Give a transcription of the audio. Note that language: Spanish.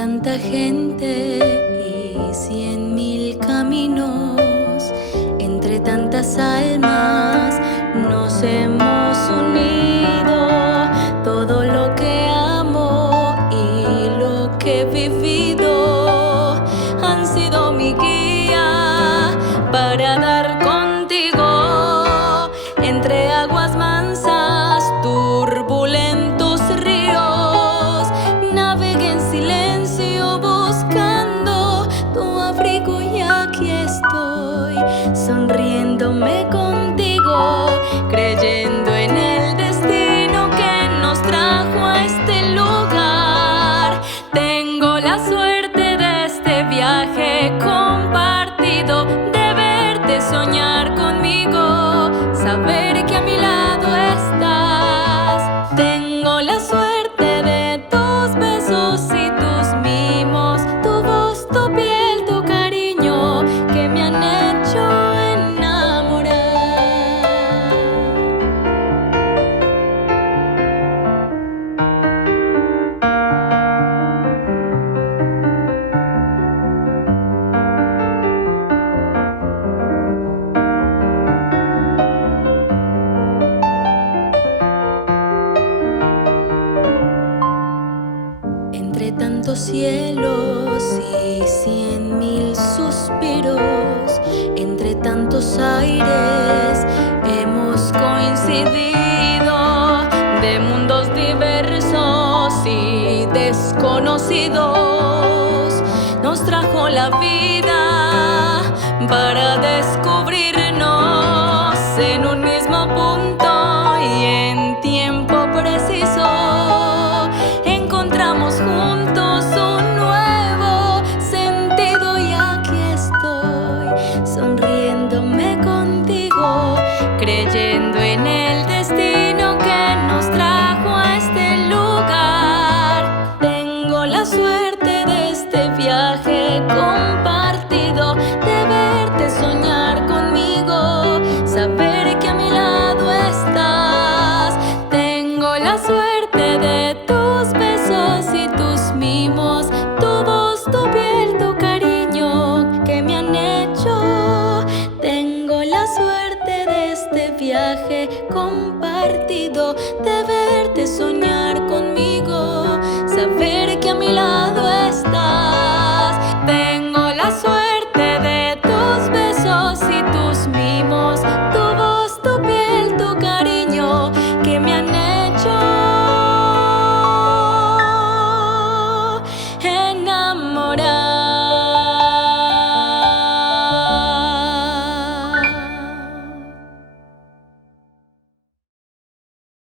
tanta gente y 100.000 caminos, entre tantas almas nos hemos unido. Todo lo que amo y lo que he vivido han sido mi guía para dar contigo entre aguas mansas, turbulentos ríos. Navegué en silencio buscando tu abrigo y aquí estoy, sonriéndome contigo, creyendo en el destino que nos trajo a este lugar. Tengo la suerte de este viaje compartido, de verte soñar conmigo, saber que a mi lado estás. Tengo la suerte de tus besos y tus mimos, tu voz, tu piel, tu cariño, que me han hecho enamorar. Entre tantos cielos y 100.000 suspiros, entre tantos aires hemos coincidido, de mundos diversos y desconocidos. Nos trajo la vida para descubrirnos.